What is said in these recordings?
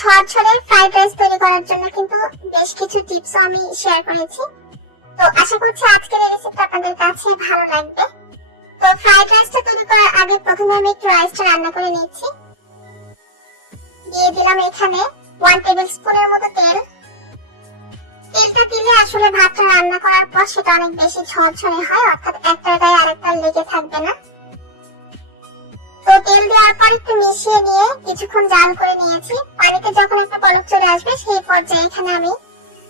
ঝরঝরে fried rice তৈরি করার জন্য কিন্তু বেশ কিছু টিপস আমি শেয়ার করেছি। তো আশা করছি আজকের এই রেসিপিটা আপনাদের কাছে ভালো লাগবে। তো ফ্রাইড রাইসটা তৈরি করার আগে প্রথমে আমি একটু রাইসটা রান্না করে নিচ্ছি। দিয়ে দিলাম এখানে 1 টেবিল স্পুনের মতো তেল। তেলটা দিলে আসলে ভাতটা রান্না করার পর সেটা অনেক বেশি ঝরঝরে হয়, অর্থাৎ একটার গায়ে আরেকটা লেগে থাকবে না। তো তেল দেওয়ার পর একটু মিশিয়ে নিয়ে কিছুক্ষণ জাল করে নিয়েছি। পানিতে যখন একটা বলক চলে আসবে সেই পর্যায়ে এখানে আমি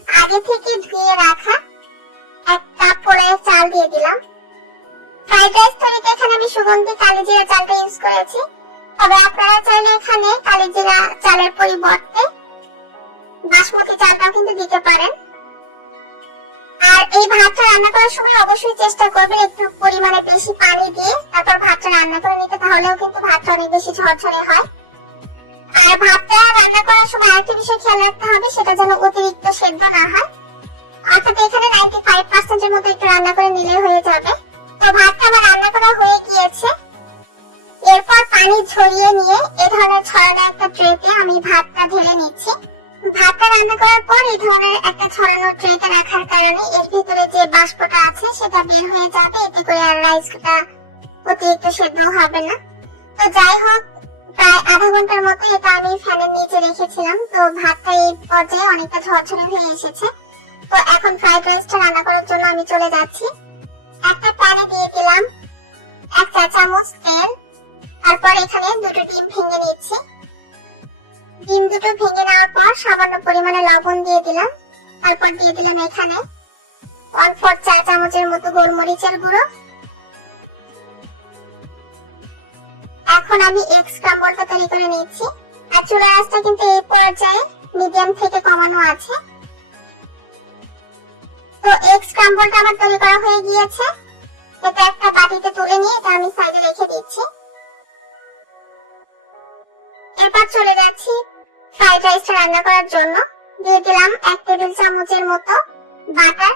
আগে থেকে ধুয়ে রাখা 1 কাপ পোলাওয়ের চাল দিয়ে দিলাম। ফ্রাইড রাইস তৈরিতে এখানে আমি সুগন্ধি কালিজিরা চালটা ইউজ করেছি, তবে আপনারা চাইলে এখানে কালিজিরা চালের পরিবর্তে বাসমতি চালটাও কিন্তু দিতে পারেন। আর এই ভাতটা রান্না করার সময় অবশ্যই চেষ্টা করবেন একটু পরিমাণে বেশি পানি দিয়ে তারপর ভাতটা রান্না করে নিতে, তাহলেও কিন্তু ভাতটা অনেক বেশি ঝরঝরে হয়। আর ভাতটা রান্না করার সময় আরেকটা বিষয় খেয়াল রাখতে হবে, সেটা যেন অতিরিক্ত সেদ্ধ না হয়, অর্থাৎ এখানে 95% এর মতো একটু রান্না করে নিলে হয়ে যাবে। তো ভাতটা আমার রান্না করা হয়ে গিয়েছে। এরপর পানি ঝরিয়ে নিয়ে এই ধরনের ছড়ানো একটা ট্রেতে আমি ভাতটা ঢেলে নিচ্ছি। ভাতটা রান্না করার পর এই ধরনের একটা ছড়ানো ট্রেতে রাখার কারণে এর ভিতরে যে বাষ্পটা আছে সেটা বের হয়ে যাবে, এতে করে আর রাইসটা অতিরিক্ত সেদ্ধ হবে না। তো যাই হোক, প্রায় আধা ঘন্টার মতো এটা আমি ফ্যানের নিচে রেখেছিলাম। তো ভাতটা এই পর্যায়ে অনেকটা ঝরঝরে হয়ে এসেছে। তো এখন ফ্রাইড রাইসটা রান্না করার জন্য আমি চলে যাচ্ছি। একটা প্যানে দিয়ে দিলাম 1 চা চামচ তেল, তারপর এখানে 2টো ডিম ভেঙে নিচ্ছি। ডিম দুটো ভেঙে নেওয়ার পর সামান্য পরিমাণে লবণ দিয়ে দিলাম। তারপর দিয়ে দিলাম এখানে 1/4 চা চামচের মতো গোলমরিচের গুঁড়ো। এখন আমি এগ স্ক্রাম্বলটা তৈরি করে নিচ্ছি। আর চুলার আঁচটা কিন্তু এই পর্যায়ে মিডিয়াম থেকে কমানো আছে। তো এগ স্ক্রাম্বলটা আমার তৈরি করা হয়ে গিয়েছে। এটা একটা বাটিতে তুলে নিয়ে এটা আমি সাইডে রেখে দিচ্ছি। এরপর চলে যাচ্ছি ফ্রাইড রাইসটা রান্না করার জন্য। দিয়ে দিলাম 1 টেবিল চামচের মতো বাটার।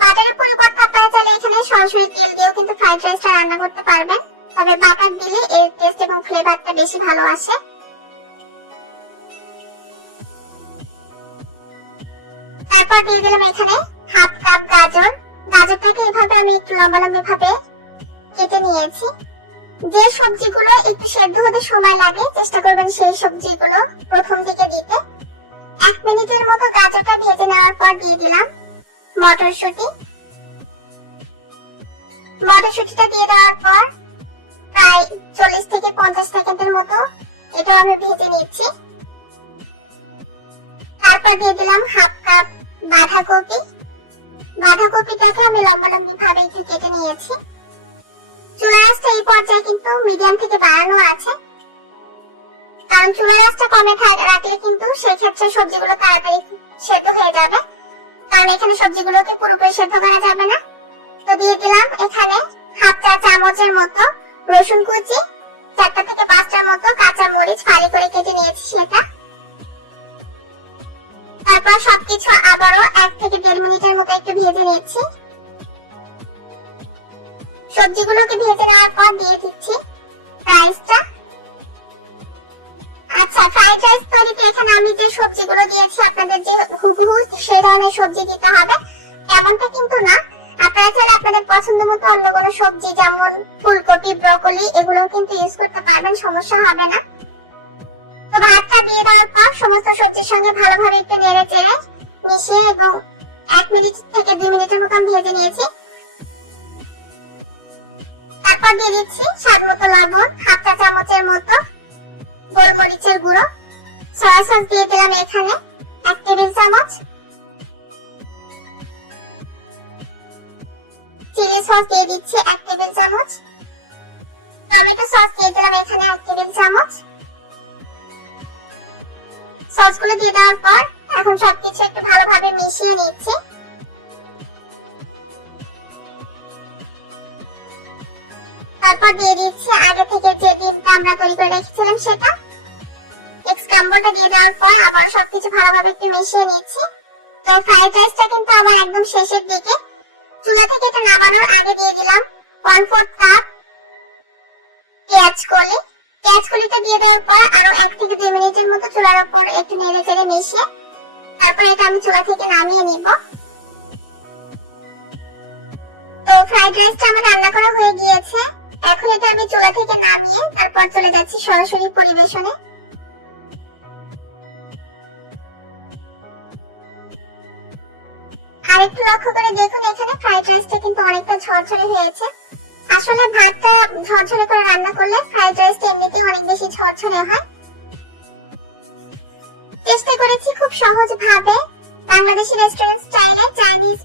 বাটারের পরিবর্তে আপনারা চাইলে এখানে সরাসরি তেল দিয়েও কিন্তু ফ্রাইড রাইসটা রান্না করতে পারবেন, তবে বাটার দিলে এর টেস্ট এবং ফ্লেভারটা বেশি ভালো আসে। তারপর দিয়ে দিলাম এখানে 1/2 কাপ গাজর। গাজরটাকে এভাবে আমি একটু লম্বা লম্বা ভাবে কেটে নিয়েছি। যে সবজিগুলো একটু সেদ্ধ হতে সময় লাগে চেষ্টা করবেন সেই সবজিগুলো প্রথম দিকে দিতে। 1 মিনিটের মতো গাজরটা ভেজে নেওয়ার পর দিয়ে দিলাম মটরশুঁটি। মটরশুঁটিটা দিয়ে দেওয়ার পর প্রায় 40 থেকে 50 সেকেন্ডের মতো এটা আমি ভেজে নিচ্ছি। তারপর দিয়ে দিলাম 1/2 কাপ বাঁধাকপি। বাঁধাকপিটাকে আমি লম্বা লম্বা ভাবে একটু কেটে নিয়েছি। চুলার আঁচটা এই পর্যায়ে কিন্তু মিডিয়াম থেকে বাড়ানো আছে, কারণ চুলার আঁচটা কমে রাখলে কিন্তু সেক্ষেত্রে সবজিগুলো তাড়াতাড়ি সেদ্ধ হয়ে যাবে, কারণ এখানে সবজিগুলোকে পুরোপুরি সেদ্ধ করা যাবে না। তো দিয়ে দিলাম এখানে 1/2 চা চামচের মতো রসুন কুচি, 4টা থেকে 5টার মতো কাঁচা মরিচ ফালি করে কেটে নিয়েছি সেটা। তারপর সবকিছু আবারও 1 থেকে 1.5 মিনিটের মতো একটু ভেজে নিচ্ছি। সবজিগুলোকে ভেজে নেওয়ার পর দিয়ে দিচ্ছি রাইসটা। আচ্ছা, ফ্রাইড রাইস তৈরিতে এখানে আমি যে সবজিগুলো দিয়েছি আপনাদের যে হুবহু সেই ধরনের সবজি দিতে হবে এমনটা কিন্তু না। আপনারা চাইলে আপনাদের পছন্দ মতো অন্য কোনো সবজি যেমন ফুলকপি, ব্রকলি এগুলো কিন্তু ইউজ করতে পারবেন, সমস্যা হবে না। তো ভাতটা দিয়ে দেওয়ার পর সমস্ত সবজির সঙ্গে ভালোভাবে একটু নেড়ে চেড়ে মিশিয়ে এবং 1 মিনিট থেকে 2 মিনিটের মতো ভেজে নিয়েছি। তারপর দিয়ে দিচ্ছি স্বাদ মতো লবণ, 1/2 চা চামচের মতো গোলমরিচের গুঁড়ো। সয়া সস দিয়ে দিলাম এখানে 1 টেবিল চামচ। চিলি সস দিয়ে দিচ্ছি 1 টেবিল চামচ। টমেটো সস দিয়ে দিলাম এখানে 1 টেবিল চামচ। সসগুলো দিয়ে দেওয়ার পর এখন সবকিছু একটু ভালোভাবে মিশিয়ে নিচ্ছি। তারপর দিয়ে দিচ্ছি আগে থেকে যে ডিমটা আমরা তৈরি করে রেখেছিলাম সেটা। এগ স্ক্রাম্বলটা দিয়ে দেওয়ার পর আবার সবকিছু ভালোভাবে একটু মিশিয়ে নিচ্ছি। তো ফ্রাইড রাইসটা কিন্তু আমার একদম শেষের দিকে। চুলা থেকে এটা নামানোর আগে দিয়ে দিলাম 1/4 কাপ পেঁয়াজ কলি। পেঁয়াজগুলিতে দিয়ে দেওয়ার পর আরো 1 থেকে 2 মিনিটের মতো চুলার উপর একটু নেড়ে চেড়ে মিশিয়ে তারপর এটা আমি চুলা থেকে নামিয়ে নিব। তো ফ্রাইড রাইসটা আমার রান্না করা হয়ে গিয়েছে। এখন এটা আমি চুলা থেকে নামিয়ে তারপর চলে যাচ্ছি সরাসরি পরিবেশনে। আর একটু লক্ষ্য করে দেখুন এখানে ফ্রাইড রাইসটা কিন্তু অনেকটা ঝরঝরে হয়েছে। আসলে ভাতটা ঝরঝরে করে রান্না করলে ফ্রাইড রাইসটা এমনিতেই অনেক বেশি ঝরঝরে হয়। চেষ্টা করেছি খুব সহজ ভাবে বাংলাদেশি রেস্টুরেন্ট স্টাইলে চাইনিজ